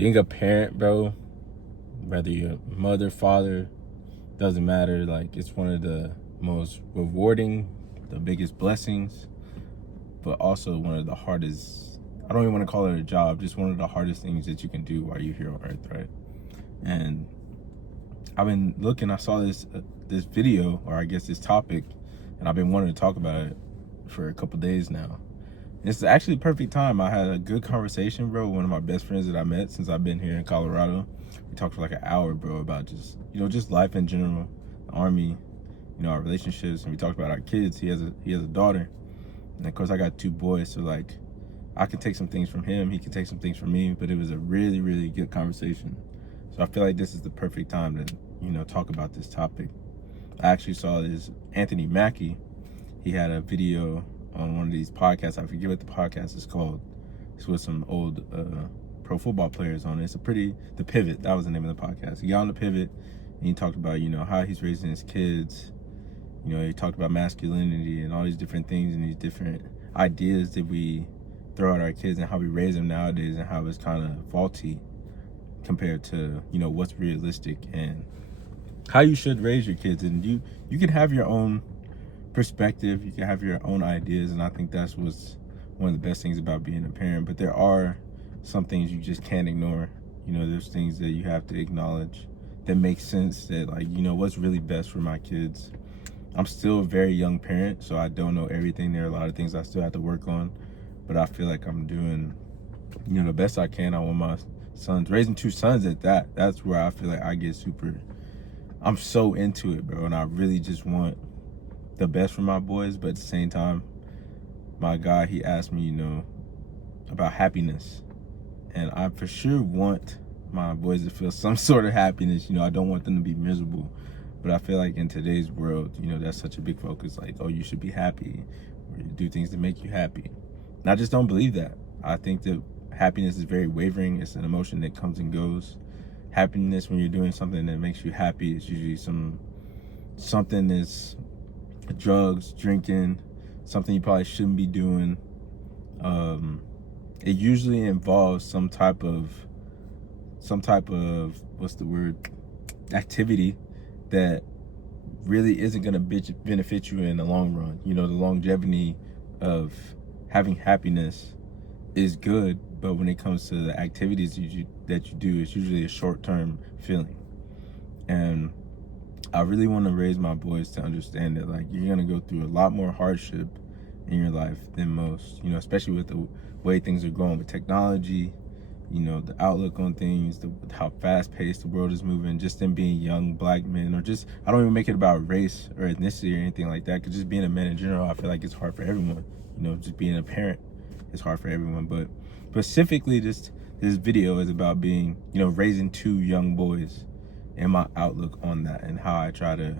Being a parent, bro, whether you're mother, father, doesn't matter. Like, it's one of the most rewarding, the biggest blessings, but also one of the hardest. I don't even want to call it a job, just one of the hardest things that you can do while you're here on earth, right? And I've been looking, I saw this video, or I guess this topic, and I've been wanting to talk about it for a couple days now. It's actually perfect time. I had a good conversation, bro, with one of my best friends that I met since I've been here in Colorado. We talked for like an hour, bro, about just life in general, the army, our relationships, and we talked about our kids. He has a daughter, and of course I got two boys, so like I can take some things from him, he can take some things from me, but it was a really, really good conversation. So I feel like this is the perfect time to, talk about this topic. I actually saw this Anthony Mackie. He had a video on one of these podcasts. I forget what the podcast is called. It's with some old pro football players on it. The Pivot, that was the name of the podcast. He got on the Pivot and he talked about, how he's raising his kids. He talked about masculinity and all these different things and these different ideas that we throw at our kids and how we raise them nowadays and how it's kind of faulty compared to, what's realistic and how you should raise your kids. And you can have your own perspective, you can have your own ideas, and I think that's what's one of the best things about being a parent. But there are some things you just can't ignore. There's things that you have to acknowledge that make sense, that like, what's really best for my kids. I'm still a very young parent, so I don't know everything. There are a lot of things I still have to work on, but I feel like I'm doing the best I can. I want my sons, raising two sons at that, that's where I feel like I'm so into it, bro, and I really just want the best for my boys. But at the same time, my guy, he asked me, about happiness, and I for sure want my boys to feel some sort of happiness. I don't want them to be miserable, but I feel like in today's world, that's such a big focus, like, oh, you should be happy, or you do things to make you happy. And I just don't believe that. I think that happiness is very wavering. It's an emotion that comes and goes. Happiness, when you're doing something that makes you happy, is usually something that's drugs, drinking, something you probably shouldn't be doing. It usually involves some type of activity that really isn't going to benefit you in the long run. The longevity of having happiness is good, but when it comes to the activities that you do, it's usually a short-term feeling. And I really want to raise my boys to understand that, like, you're going to go through a lot more hardship in your life than most, especially with the way things are going with technology, the outlook on things, how fast-paced the world is moving, just them being young black men, or just, I don't even make it about race or ethnicity or anything like that, because just being a man in general, I feel like it's hard for everyone. Just being a parent is hard for everyone. But specifically, this video is about being, raising two young boys, and my outlook on that, and how I try to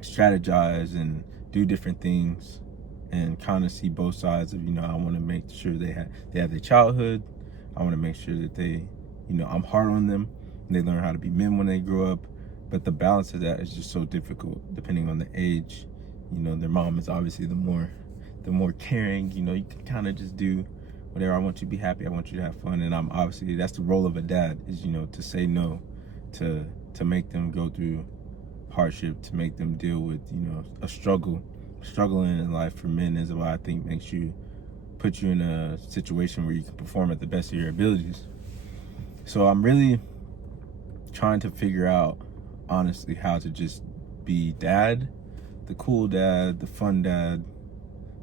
strategize and do different things and kind of see both sides of, I want to make sure they have their childhood. I want to make sure that they, I'm hard on them and they learn how to be men when they grow up. But the balance of that is just so difficult depending on the age. Their mom is obviously the more caring. You can kind of just do whatever. I want you to be happy, I want you to have fun. And I'm obviously, that's the role of a dad, is, to say no, to make them go through hardship, to make them deal with, a struggling in life for men is what I think puts you in a situation where you can perform at the best of your abilities. So I'm really trying to figure out, honestly, how to just be dad, the cool dad, the fun dad,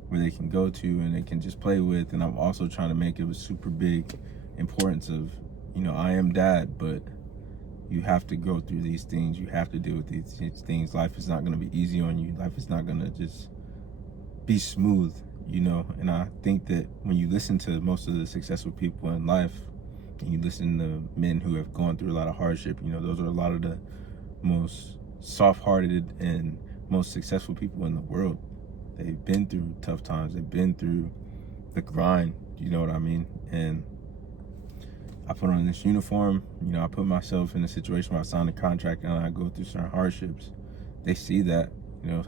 where they can go to and they can just play with. And I'm also trying to make it a super big importance of, I am dad, but you have to go through these things. You have to deal with these things. Life is not going to be easy on you. Life is not going to just be smooth, And I think that when you listen to most of the successful people in life, and you listen to men who have gone through a lot of hardship, those are a lot of the most soft-hearted and most successful people in the world. They've been through tough times. They've been through the grind, you know what I mean? And I put on this uniform, I put myself in a situation where I sign a contract and I go through certain hardships. They see that,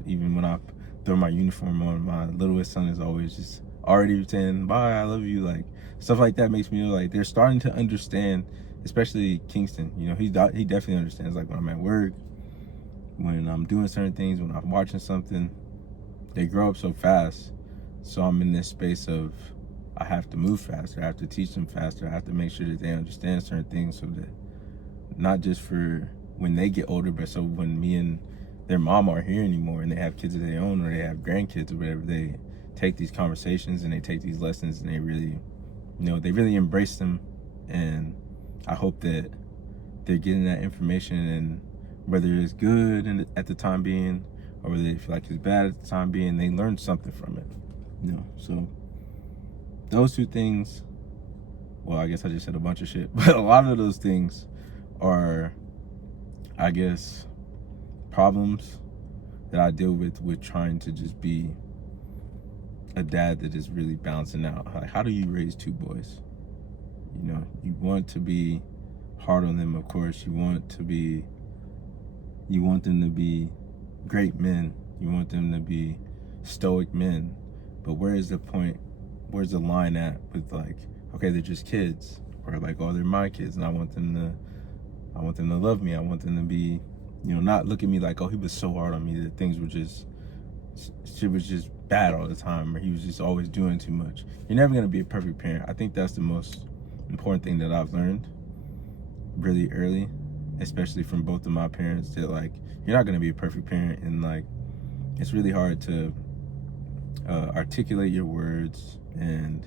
even when I throw my uniform on, my littlest son is always just already saying bye, I love you, like stuff like that makes me feel like they're starting to understand, especially Kingston. You know, he definitely understands, like when I'm at work, when I'm doing certain things, when I'm watching something. They grow up so fast, so I'm in this space of I have to move faster, I have to teach them faster, I have to make sure that they understand certain things, so that not just for when they get older, but so when me and their mom aren't here anymore and they have kids of their own, or they have grandkids or whatever, they take these conversations and they take these lessons and they really, they really embrace them. And I hope that they're getting that information, and whether it's good at the time being, or whether they feel like it's bad at the time being, they learn something from it. So those two things, well, I guess I just said a bunch of shit, but a lot of those things are, I guess, problems that I deal with trying to just be a dad that is really balancing out. Like, how do you raise two boys? You want to be hard on them, of course. You want them to be great men. You want them to be stoic men. But where's the line at with, like, okay, they're just kids, or like, oh, they're my kids, and I want them to love me. I want them to be, not look at me like, oh, he was so hard on me that shit was just bad all the time, or he was just always doing too much. You're never gonna be a perfect parent. I think that's the most important thing that I've learned really early, especially from both of my parents, that like, you're not gonna be a perfect parent, and like, it's really hard to articulate your words and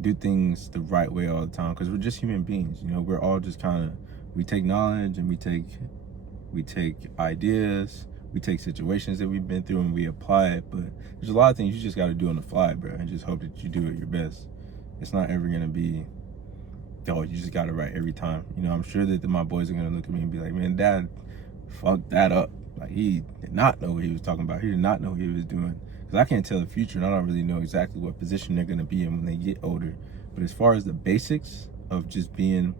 do things the right way all the time, because we're just human beings. We're all just kind of, we take knowledge and we take ideas, we take situations that we've been through and we apply it. But there's a lot of things you just got to do on the fly, bro, and just hope that you do it your best. It's not ever gonna be, oh, you just got it right every time. I'm sure that my boys are gonna look at me and be like, man, Dad fucked that up. Like, he did not know what he was talking about. He did not know what he was doing. Because I can't tell the future, and I don't really know exactly what position they're gonna be in when they get older. But as far as the basics of just being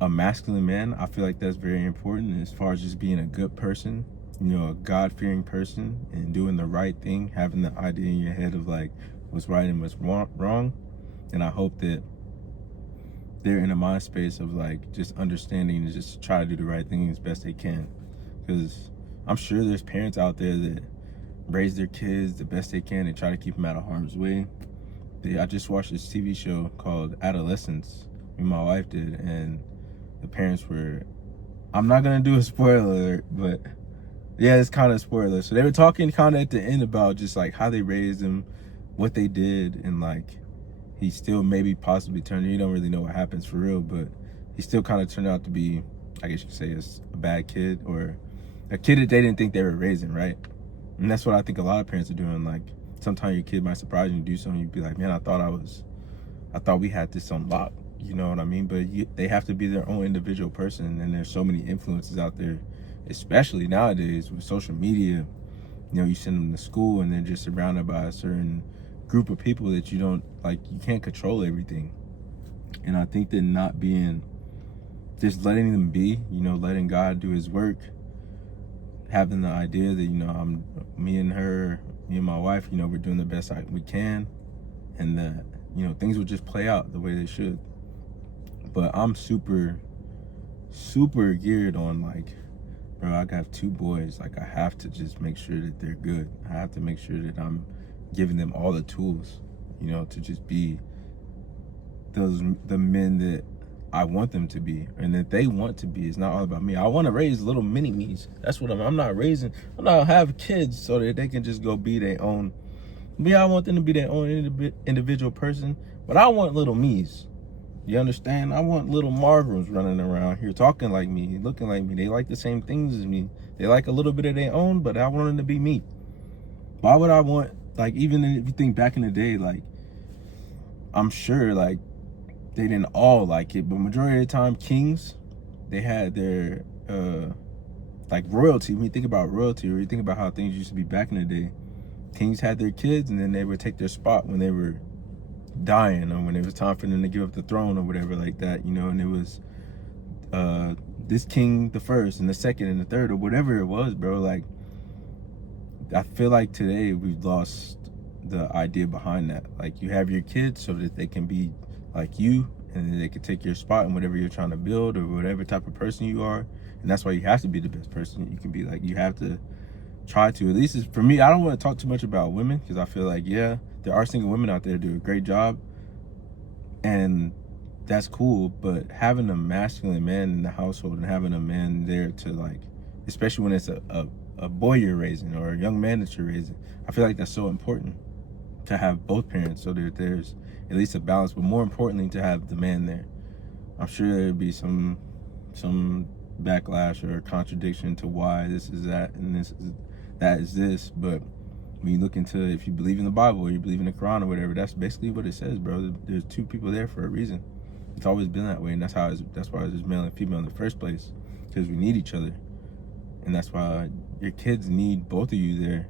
a masculine man, I feel like that's very important. And as far as just being a good person, a God-fearing person, and doing the right thing, having the idea in your head of like what's right and what's wrong. And I hope that they're in a mind space of like just understanding and just try to do the right thing as best they can. Because I'm sure there's parents out there that raise their kids the best they can and try to keep them out of harm's way. I just watched this TV show called Adolescence, me and my wife did, and the parents were, I'm not gonna do a spoiler alert, but yeah, it's kind of a spoiler. So they were talking kind of at the end about just like how they raised him, what they did, and like he still maybe possibly turned, you don't really know what happens for real, but he still kind of turned out to be, I guess you could say, a bad kid, or a kid that they didn't think they were raising, right? And that's what I think a lot of parents are doing. Like, sometimes your kid might surprise you and do something, you'd be like, man, I thought we had this on lock. You know what I mean? But they have to be their own individual person, and there's so many influences out there, especially nowadays with social media. You send them to school and they're just surrounded by a certain group of people that you can't control everything. And I think that not being, just letting them be, letting God do his work, having the idea that, me and my wife, we're doing the best we can, and that, things will just play out the way they should. But I'm super, super geared on, like, bro, I got two boys. Like, I have to just make sure that they're good. I have to make sure that I'm giving them all the tools, to just be the men that I want them to be, and that they want to be. It's not all about me. I want to raise little mini me's. That's what I'm not have kids so that they can just go be their own. I want them to be their own individual person, but I want little me's. You understand? I want little Margarims running around here talking like me, looking like me. They like the same things as me. They like a little bit of their own, but I want them to be me. Why would I want, like, even if you think back in the day, like, I'm sure, like, they didn't all like it, but majority of the time, kings, they had their, like, royalty. When you think about royalty, or you think about how things used to be back in the day, kings had their kids, and then they would take their spot when they were dying, or when it was time for them to give up the throne or whatever like that, and it was this king, the first and the second and the third, or whatever it was, bro. Like, I feel like today we've lost the idea behind that. Like, you have your kids so that they can be like you, and then they can take your spot in whatever you're trying to build or whatever type of person you are. And that's why you have to be the best person you can be. Like, you have to try to, at least for me, I don't want to talk too much about women, because I feel like, yeah, there are single women out there who do a great job, and that's cool, but having a masculine man in the household and having a man there to, like, especially when it's a boy you're raising or a young man that you're raising, I feel like that's so important to have both parents so that there's at least a balance, but more importantly, to have the man there. I'm sure there'd be some backlash or contradiction to why this is that and this is that is this, but when you look into, if you believe in the Bible or you believe in the Quran or whatever, that's basically what it says, bro. There's two people there for a reason. It's always been that way, and that's why there's male and female in the first place, because we need each other, and that's why your kids need both of you there.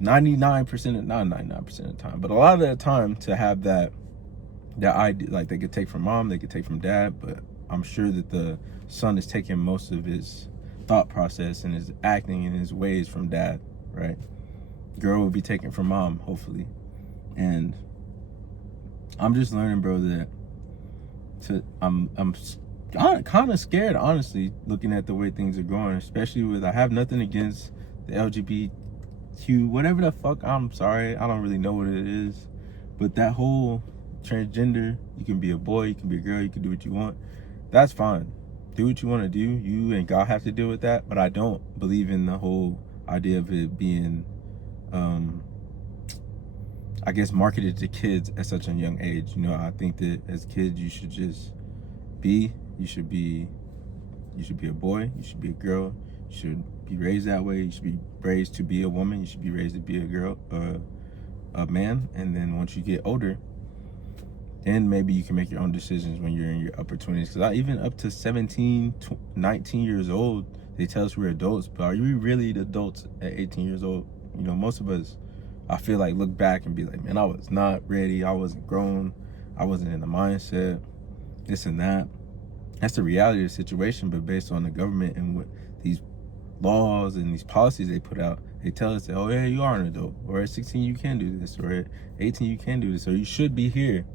99%, not 99% of the time, but a lot of the time, to have that idea, like, they could take from mom, they could take from dad, but I'm sure that the son is taking most of his thought process and his acting and his ways from dad, right? Girl will be taken from mom, hopefully. And I'm just learning, bro, that I'm kind of scared, honestly, looking at the way things are going, especially with, I have nothing against the LGBTQ, whatever the fuck, I'm sorry, I don't really know what it is, but that whole transgender, you can be a boy, you can be a girl, you can do what you want, that's fine. Do what you want to do. You and God have to deal with that, but I don't believe in the whole idea of it being, I guess, marketed to kids at such a young age. You know, I think that as kids, you should just be a boy, you should be a girl, you should be raised that way, you should be raised to be a woman, you should be raised to be a girl, a man, and then once you get older, then maybe you can make your own decisions when you're in your upper 20s. Because even up to 17, 19 years old, they tell us we're adults, but are you really the adults at 18 years old? You know, most of us, I feel like, look back and be like, man, I was not ready, I wasn't grown, I wasn't in the mindset, this and that. That's the reality of the situation, but based on the government and what these laws and these policies they put out, they tell us that, oh yeah, you are an adult, or at 16 you can do this, or at 18 you can do this, or you should be here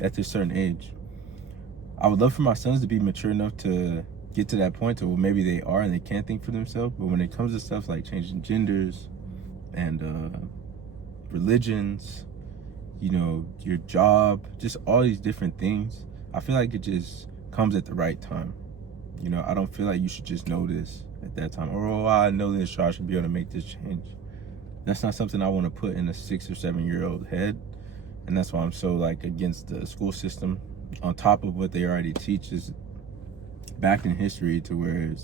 at a certain age. I would love for my sons to be mature enough to get to that point to where maybe they are and they can't think for themselves, but when it comes to stuff like changing genders and religions, you know, your job, just all these different things, I feel like it just comes at the right time. You know, I don't feel like you should just know this at that time, or, oh, I know this, so I should be able to make this change. That's not something I want to put in a 6 or 7 year old head. And that's why I'm so, like, against the school system, on top of what they already teach is back in history, to where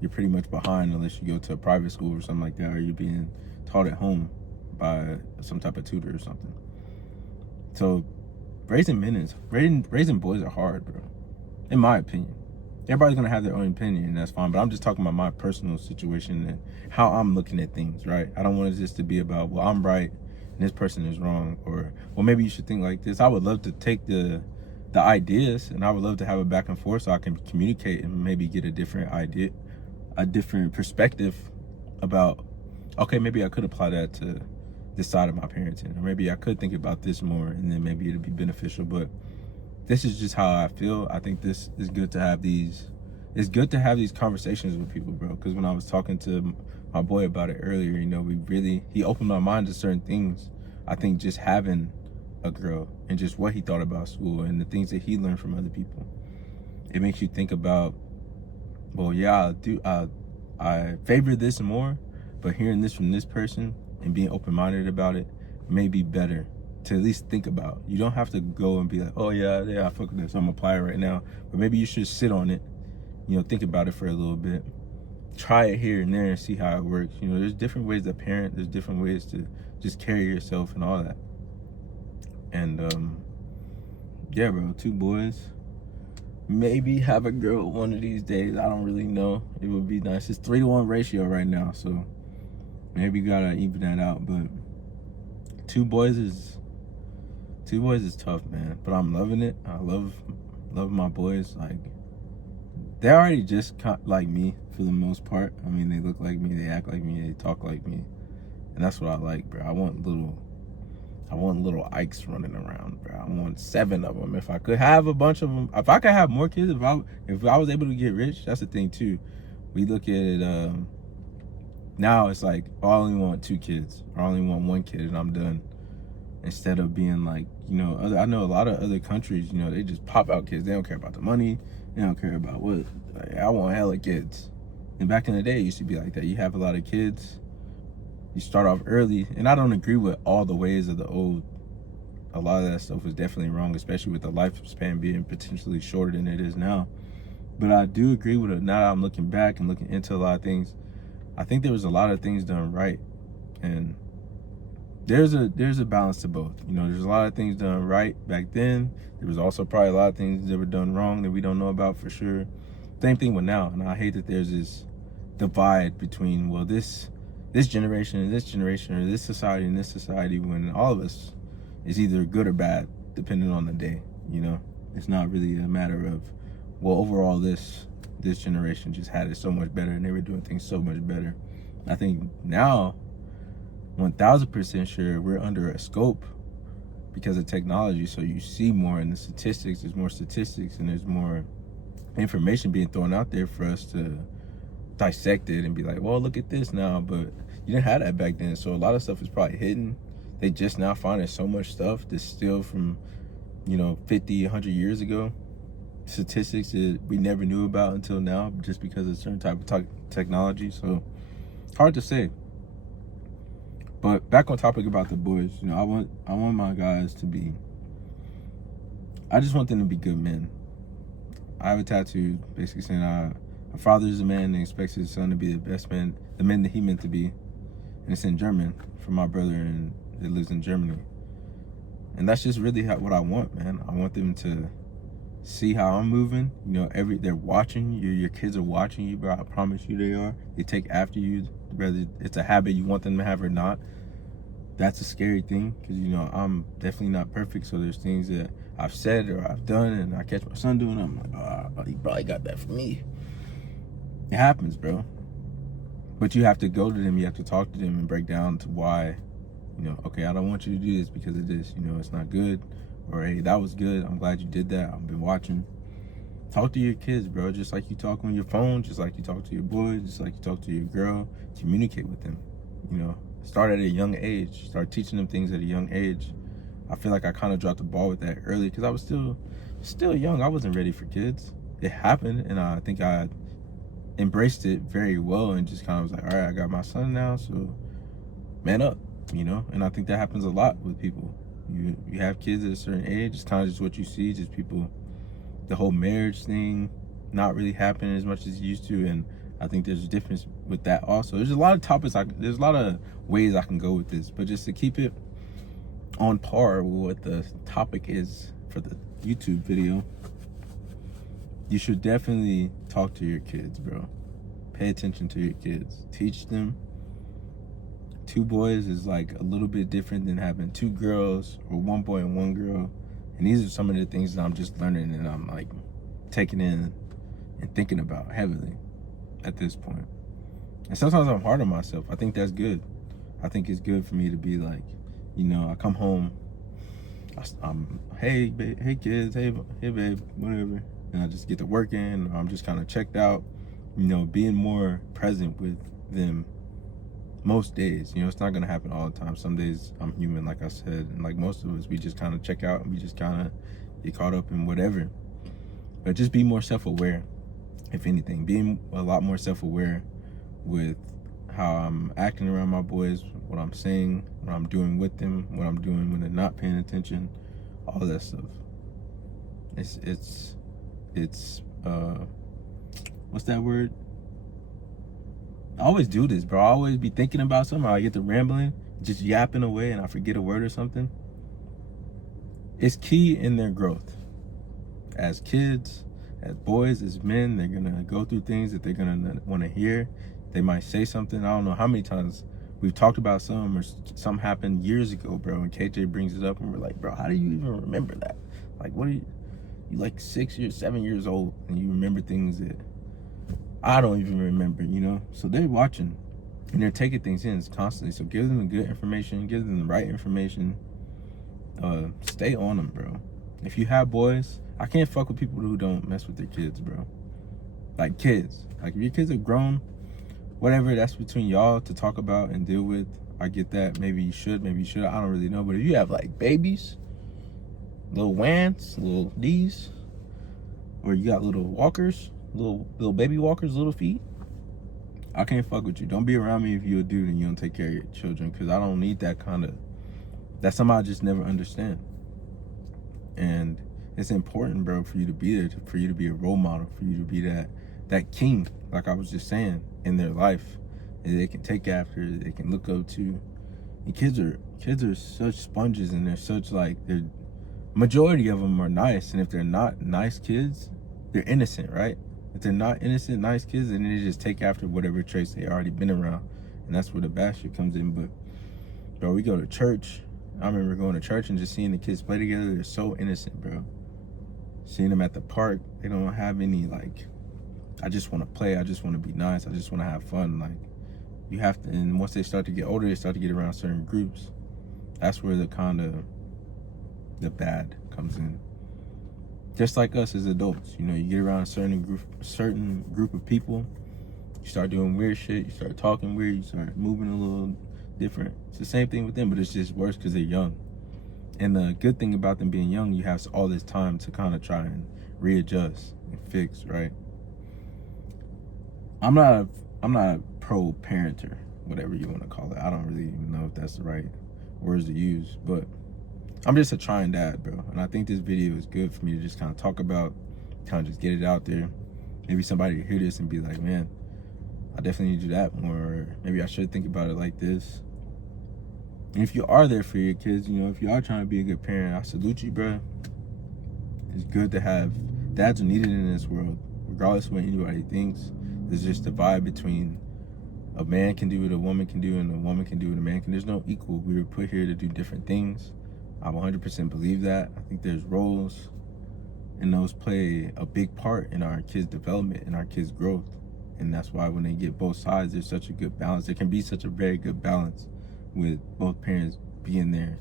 you're pretty much behind unless you go to a private school or something like that, or you're being taught at home by some type of tutor or something. So raising boys are hard, bro, in my opinion. Everybody's gonna have their own opinion, and that's fine, but I'm just talking about my personal situation and how I'm looking at things, right? I don't want it just to be about, well, I'm right and this person is wrong, or, well, maybe you should think like this. I would love to take the ideas, and I would love to have a back and forth so I can communicate and maybe get a different idea, a different perspective about, okay, maybe I could apply that to this side of my parenting, or maybe I could think about this more, and then maybe it'd be beneficial. But this is just how I feel. I think this is good to have these. It's good to have these conversations with people, bro. Because when I was talking to my boy about it earlier, you know, he opened my mind to certain things. I think just having a girl and just what he thought about school and the things that he learned from other people, it makes you think about, well, yeah, I favor this more, but hearing this from this person and being open-minded about it may be better to at least think about. You don't have to go and be like, oh yeah, I fuck with this, I'm gonna apply it right now. But maybe you should sit on it, you know, think about it for a little bit, try it here and there and see how it works. You know, there's different ways to parent, there's different ways to just carry yourself and all that. And yeah, bro, 2 boys, maybe have a girl one of these days. I don't really know. It would be nice. It's 3-to-1 ratio right now, so maybe you gotta even that out. But 2 boys is tough, man. But I'm loving it. I love my boys. Like, they're already just like me for the most part. I mean, they look like me, they act like me, they talk like me, And that's what I like, bro. I want little Ikes running around, bro. I want 7 of them. If I could have a bunch of them, if I could have more kids, if I was able to get rich, that's the thing too. We look at it, now it's like, oh, I only want 2 kids, or I only want 1 kid and I'm done. Instead of being like, I know a lot of other countries, they just pop out kids. They don't care about the money. They don't care about what. Like, I want hella kids. And back in the day, it used to be like that. You have a lot of kids. You start off early. And I don't agree with all the ways of the old. A lot of that stuff was definitely wrong, especially with the lifespan being potentially shorter than it is now. But I do agree with it. Now that I'm looking back and looking into a lot of things, I think there was a lot of things done right. And there's a balance to both. There's a lot of things done right back then. There was also probably a lot of things that were done wrong that we don't know about for sure. Same thing with now. And I hate that there's this divide between, well, this generation and this generation, or this society and this society, when all of us is either good or bad, depending on the day. It's not really a matter of, well, overall this generation just had it so much better and they were doing things so much better. I think now, 1000% sure, we're under a scope because of technology. So you see more in the statistics. There's more statistics and there's more information being thrown out there for us to dissect it and be like, well, look at this now. But you didn't have that back then. So a lot of stuff is probably hidden. They just now finding so much stuff that's still from 50, 100 years ago. Statistics that we never knew about until now, just because of certain type of technology. So hard to say. But back on topic about the boys, I want my guys to be, I just want them to be good men. I have a tattoo basically saying a father is a man and expects his son to be the best man, the men that he meant to be. And it's in German from my brother and that lives in Germany. And that's just really what I want, man. I want them to see how I'm moving. They're watching you. Your kids are watching you, bro. I promise you they are. They take after you, whether it's a habit you want them to have or not. That's a scary thing because, I'm definitely not perfect. So there's things that I've said or I've done and I catch my son doing it. I'm like, oh, he probably got that from me. It happens, bro. But you have to go to them. You have to talk to them and break down to why, okay, I don't want you to do this because of this. It's not good. Or, hey, that was good. I'm glad you did that. I've been watching. Talk to your kids, bro. Just like you talk on your phone. Just like you talk to your boys. Just like you talk to your girl. Communicate with them. Start at a young age. Start teaching them things at a young age. I feel like I kind of dropped the ball with that early because I was still young. I wasn't ready for kids. It happened, and I think I embraced it very well and just kind of was like, all right, I got my son now, so man up, And I think that happens a lot with people. You have kids at a certain age. It's kind of just what you see, just people, the whole marriage thing not really happening as much as it used to, and I think there's a difference with that also. There's a lot of topics, there's a lot of ways I can go with this, but just to keep it on par with what the topic is for the YouTube video, you should definitely talk to your kids, bro. Pay attention to your kids. Teach them. 2 boys is like a little bit different than having 2 girls or 1 boy and 1 girl. And these are some of the things that I'm just learning and I'm like taking in and thinking about heavily at this point. And sometimes I'm hard on myself. I think that's good. I think it's good for me to be like, I come home, I'm hey babe, hey kids, hey babe, whatever. And I just get to working, or I'm just kind of checked out, being more present with them most days. It's not gonna happen all the time. Some days I'm human, like I said, and like most of us, we just kind of check out and we just kind of get caught up in whatever. But just be more self-aware, if anything. Being a lot more self-aware with how I'm acting around my boys, what I'm saying, what I'm doing with them, what I'm doing when they're not paying attention, all that stuff. It's what's that word? I always do this, bro. I always be thinking about something. I get to rambling, just yapping away, and I forget a word or something. It's key in their growth. As kids, as boys, as men, they're gonna go through things that they're gonna want to hear. They might say something. I don't know how many times we've talked about some, or some happened years ago, bro, and KJ brings it up, and we're like, bro, how do you even remember that? Like, what are you like 7 years old, and you remember things that I don't even remember, So they're watching. and they're taking things in constantly. So give them the good information, give them the right information. Stay on them, bro. If you have boys, I can't fuck with people who don't mess with their kids, bro. Like kids, like if your kids are grown, whatever, that's between y'all to talk about and deal with. I get that. Maybe you should, maybe you should. I don't really know. But if you have like babies, little Wans, little D's, or you got little walkers, little baby walkers, little feet, I can't fuck with you. Don't be around me if you're a dude and you don't take care of your children, because I don't need that kind of, that's something I just never understand. And it's important, bro, for you to be there, for you to be a role model, for you to be that king, like I was just saying, in their life, that they can take after, they can look up to. And kids are such sponges, and they're such like, they're, majority of them are nice, and if they're not nice kids, they're innocent, right? If they're not innocent, nice kids, then they just take after whatever traits they already been around, and that's where the bad shit comes in. But bro, we go to church. I remember going to church and just seeing the kids play together. They're so innocent, bro. Seeing them at the park, they don't have any like, I just want to play, I just want to be nice, I just want to have fun. Like, you have to, and once they start to get older, they start to get around certain groups. That's where the kind of the bad comes in. Just like us as adults, you know, you get around a certain group of people, you start doing weird shit, you start talking weird, you start moving a little different. It's the same thing with them, but it's just worse because they're young. And the good thing about them being young, you have all this time to kind of try and readjust and fix, right? I'm not a pro parenter, whatever you want to call it. I don't really even know if that's the right words to use, but I'm just a trying dad, bro. And I think this video is good for me to just kind of talk about, kind of just get it out there. Maybe somebody will hear this and be like, man, I definitely need to do that more. Or maybe I should think about it like this. And if you are there for your kids, you know, if you are trying to be a good parent, I salute you, bro. It's good to have, dads are needed in this world, regardless of what anybody thinks. There's just a vibe between a man can do what a woman can do and a woman can do what a man can. There's no equal. We were put here to do different things. I 100% believe that. I think there's roles, and those play a big part in our kids' development and our kids' growth. And that's why when they get both sides, there's such a good balance. There can be such a very good balance with both parents being there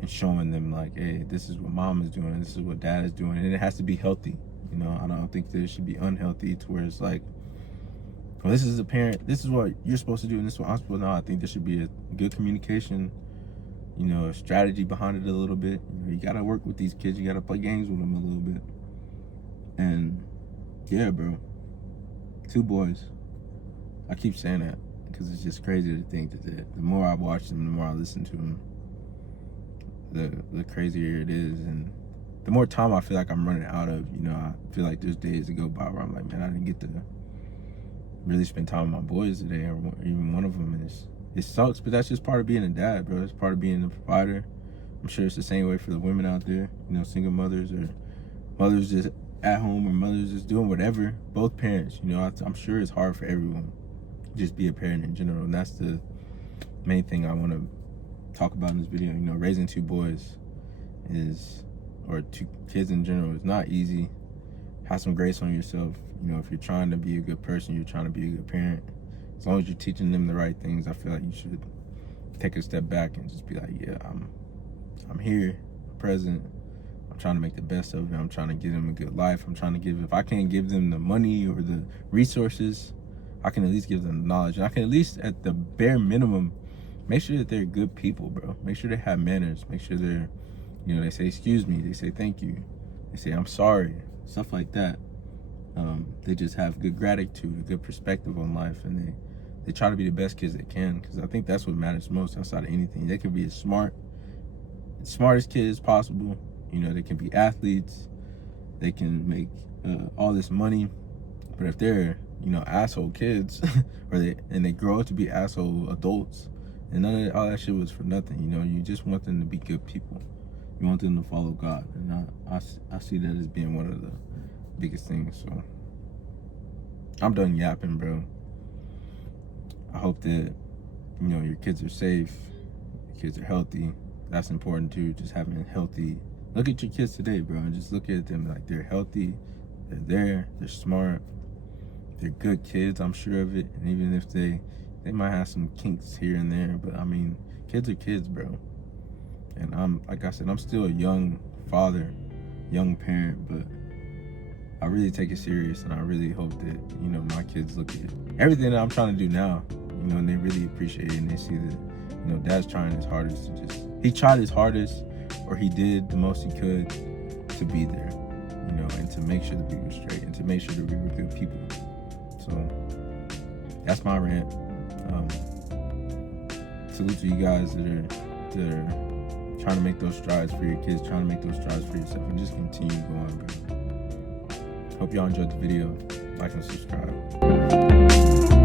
and showing them like, hey, this is what mom is doing, this is what dad is doing. And it has to be healthy. You know, I don't think there should be unhealthy to where it's like, well, this is a parent, this is what you're supposed to do, and this is what I'm supposed to do. No, I think there should be a good communication, you know, a strategy behind it a little bit. You know, you gotta work with these kids, you gotta play games with them a little bit. And yeah, bro, 2 boys. I keep saying that because it's just crazy to think that the more I watch them, the more I listen to them, the crazier it is. And the more time I feel like I'm running out of, you know, I feel like there's days that go by where I'm like, man, I didn't get to really spend time with my boys today, or even one of them. And it sucks, but that's just part of being a dad, bro. It's part of being a provider. I'm sure it's the same way for the women out there, you know, single mothers or mothers just at home or mothers just doing whatever. Both parents, you know, I'm sure it's hard for everyone. Just be a parent in general, and that's the main thing I want to talk about in this video. You know, raising 2 boys is, or 2 kids in general, is not easy. Have some grace on yourself. You know, if you're trying to be a good person, you're trying to be a good parent, as long as you're teaching them the right things, I feel like you should take a step back and just be like, yeah, I'm here, present. I'm trying to make the best of it. I'm trying to give them a good life. I'm trying to give, if I can't give them the money or the resources, I can at least give them the knowledge. And I can at least, at the bare minimum, make sure that they're good people, bro. Make sure they have manners. Make sure they're, you know, they say, excuse me. They say, thank you. They say, I'm sorry. Stuff like that. They just have good gratitude, a good perspective on life, and they try to be the best kids they can, because I think that's what matters most outside of anything. They can be as smartest kids possible. You know, they can be athletes. They can make all this money, but if they're, you know, asshole kids, or they grow up to be asshole adults, and none of all that shit was for nothing. You know, you just want them to be good people. You want them to follow God, and I see that as being one of the biggest things. So I'm done yapping, bro. I hope that, you know, your kids are safe, your kids are healthy. That's important too. Just having a healthy, look at your kids today, bro, and just look at them like they're healthy, they're smart, they're good kids, I'm sure of it. And even if they they might have some kinks here and there, but I mean, kids are kids, bro. And I'm, like I said, I'm still a young father, young parent, but I really take it serious, and I really hope that, you know, my kids look at everything that I'm trying to do now, you know, and they really appreciate it, and they see that, you know, Dad's trying his hardest to just, he tried his hardest, or he did the most he could to be there, you know, and to make sure that we were straight, and to make sure that we were good people. So that's my rant. Salute to you guys that are trying to make those strides for your kids, trying to make those strides for yourself, and just continue going, bro. Hope y'all enjoyed the video. Like and subscribe.